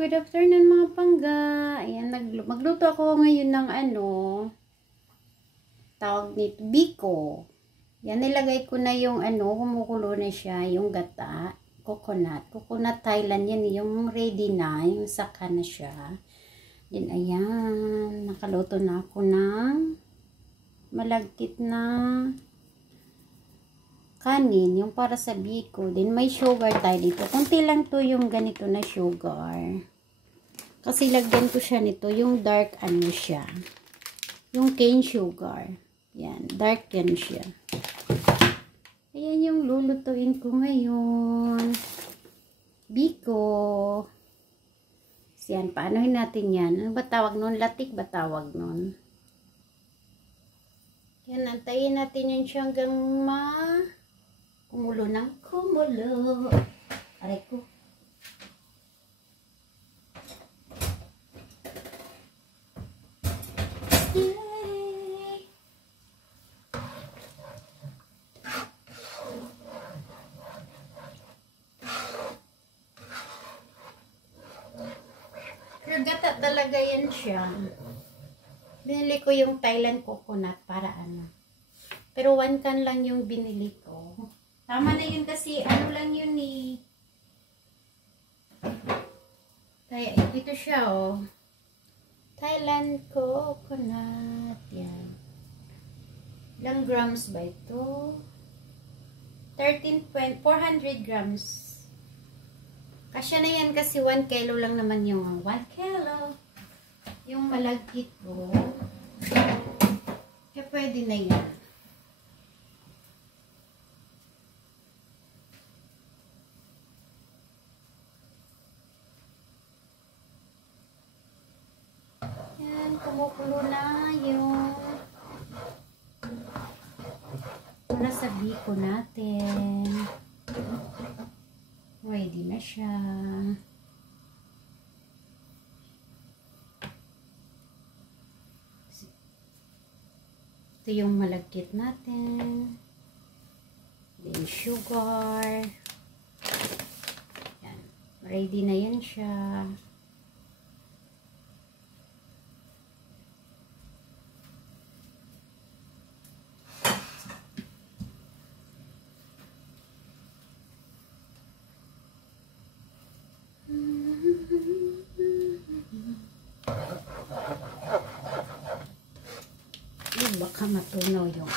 good afternoon mga pangga. Ayan, magluto ako ngayon ng tawag nito, biko. Yan, nilagay ko na yung kumukulo na siya, yung gata, coconut Thailand yan, yung ready na, yung saka na siya. Then, ayan, nakaluto na ako ng malagkit na kanin, yung para sa biko. Then, may sugar tayo dito. Kunti lang to yung ganito na sugar. Kasi lagyan ko siya nito, yung dark siya. Yung cane sugar. Yan, dark yan siya. Ayan yung lulutuin ko ngayon. Biko. So, yan, paanohin natin yan. Ano ba tawag nun? Latik ba tawag nun? Yan, antayin natin yun siya hanggang kumulo ng kumulo. Aray ko. Yay! Gata talaga yan siya. Binili ko yung Thailand coconut para Pero 1 can lang yung binili ko. Tama na yun kasi lang yun eh. Kaya ito siya Thailand coconut. Yan. Ilang grams ba ito? 400 grams. Kasya na yan kasi 1 kilo lang naman yung 1 kilo. Yung malagkit ko. Kaya pwede na yan. Yan, kumukulo na yung para sa biko natin. Ready na siya. Ito yung malagkit natin. Then sugar. Yan. Ready na yan siya. Baka matunaw yung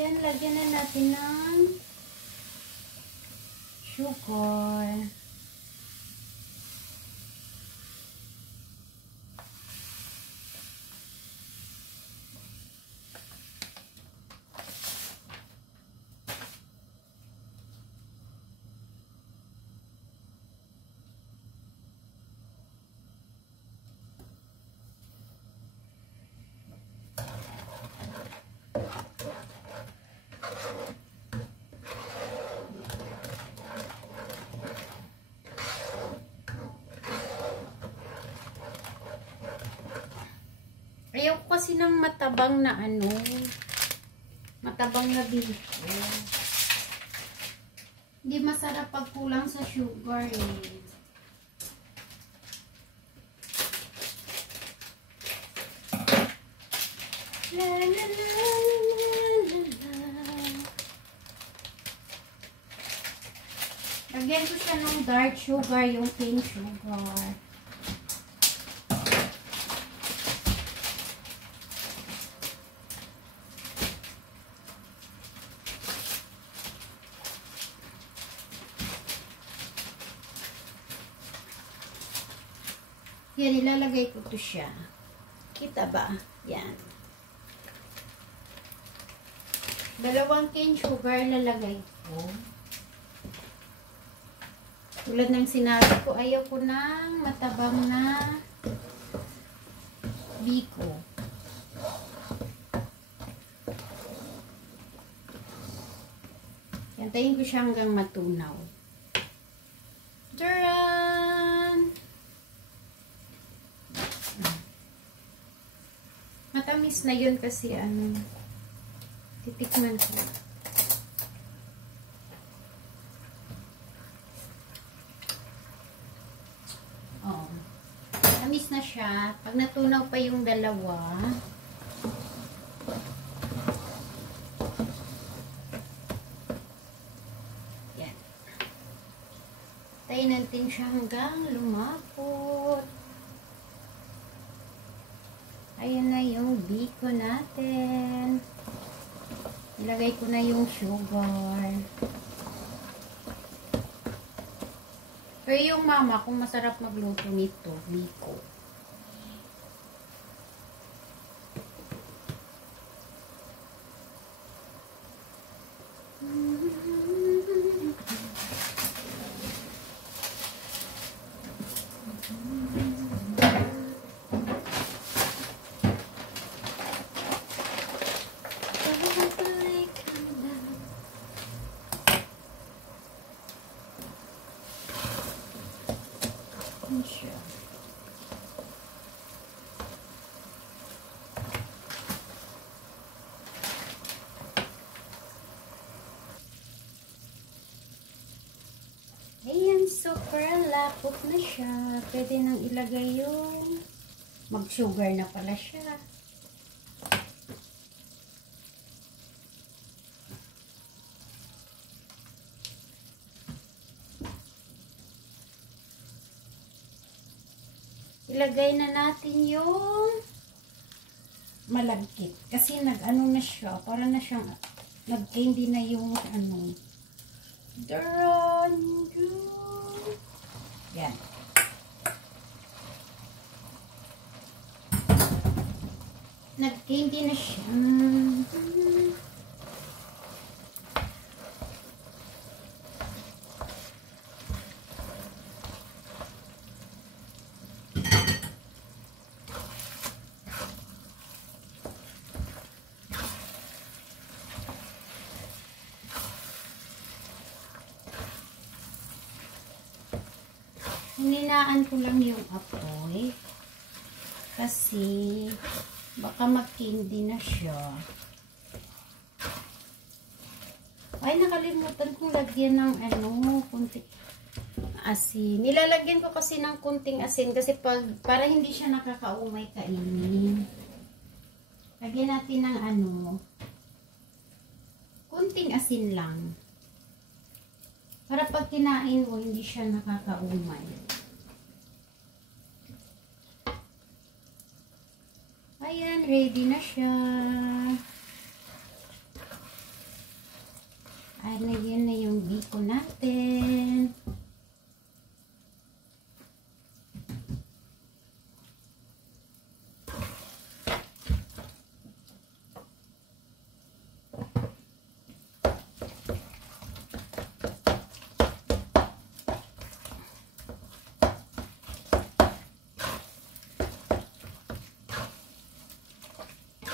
yan, lagyan na natin ng sugar. Ayaw ko kasi ng matabang na ano. Matabang na biko. Hindi masarap pag kulang sa sugar eh. La, la, la, la, la. Lagyan ko siya ng dark sugar, yung cane sugar. Yan, ilalagay ko to siya. Kita ba? Yan. 2 cane sugar lalagay ko. Tulad ng sinabi ko, ayaw ko ng matabang na biko. Yantayin ko siya hanggang matunaw. Taran! Matamis na yun kasi ano, titikman ko. Oh. Matamis na siya. Pag natunaw pa yung dalawa, yan. Tayo natin siya hanggang lumapot. Ayan na yung biko natin. Ilagay ko na yung sugar. Pero yung mama, kung masarap magluto nito, biko. Siya. Ayan, super lapot na siya. Pwede nang ilagay yung mag-sugar na pala siya. Ilagay na natin yung malagkit. Kasi nag-ano na siya. Para na siyang nag-candy na yung ano. Yan. Nag-candy na siya. Hininaan ko lang yung apoy kasi baka mag-candy na siya. Ay, nakalimutan kong lagyan ng ano, kunti asin. Nilalagyan ko kasi ng kunting asin kasi para hindi siya nakakaumay kainin. Lagyan natin ng ano, kunting asin lang. Para pag kinain mo, hindi siya nakakaumay. Ayan, ready na siya. Ayan na yung biko natin.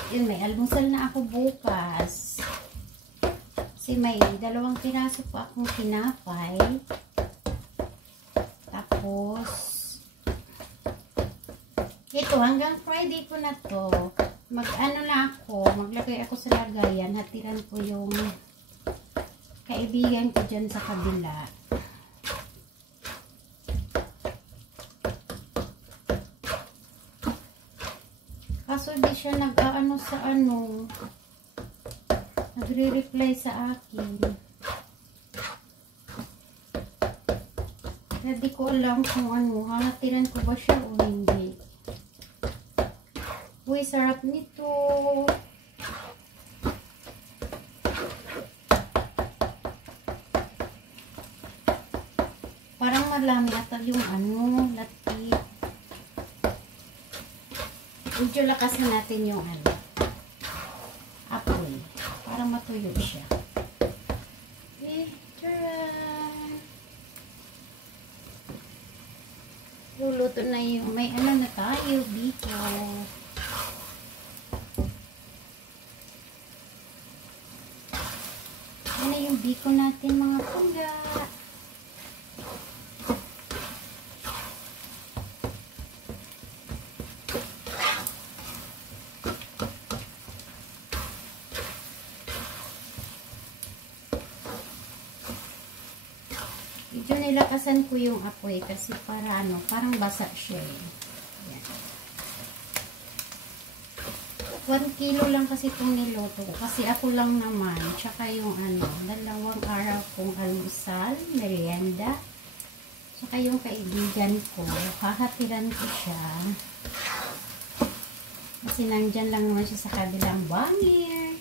Yun, may almusal na ako bukas. Kasi may 2 piraso pa akong tinapay. Ito, hanggang Friday ko na to. Mag-ano lang ako, maglagay ako sa lagayan. Hatiran ko yung kaibigan ko dyan sa kabila. Kaso di siya nag-ano sa ano. Nagre-reply sa akin. Kaya di ko alam kung ano. Hatiran ko ba siya o hindi. Uy, sarap nito. Parang marami ata yung ano, latik. Medyo lakasan natin yung ano, apoy. Para matuyo siya. Eh, tara! Luluto na yung, may ano na tayo, biko. Yan na yung biko natin, mga pangga. Medyo nilakasan ko yung apoy kasi para ano, parang basa siya eh. Yan. 1 kilo lang kasi itong niluto ko. Kasi ako lang naman. Tsaka yung ano, 2 araw kong almusal, merienda. Tsaka yung kaibigan ko, hahatiran ko siya. Kasi nandyan lang naman siya sa kabilang bangir.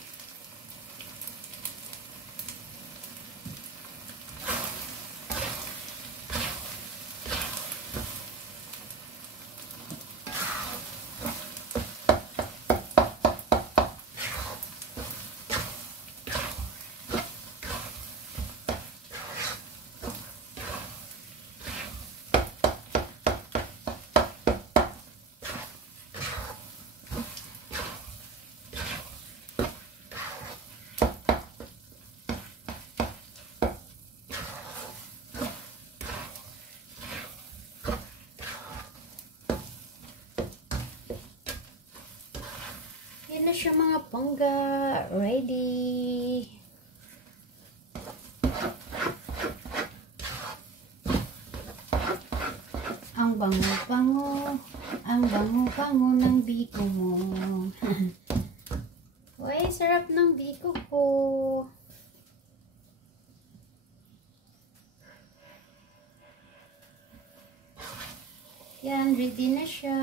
Yan na siya mga pangga. Ready. Ang bango-bango. Ang bango-bango ng biko mo. Uy, sarap ng biko ko. Yan, ready na siya.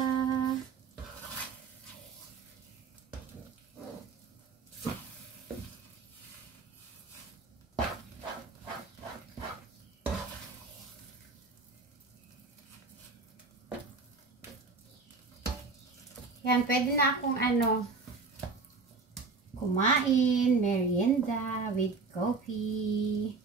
Yan, pwede na akong ano, kumain, merienda with coffee.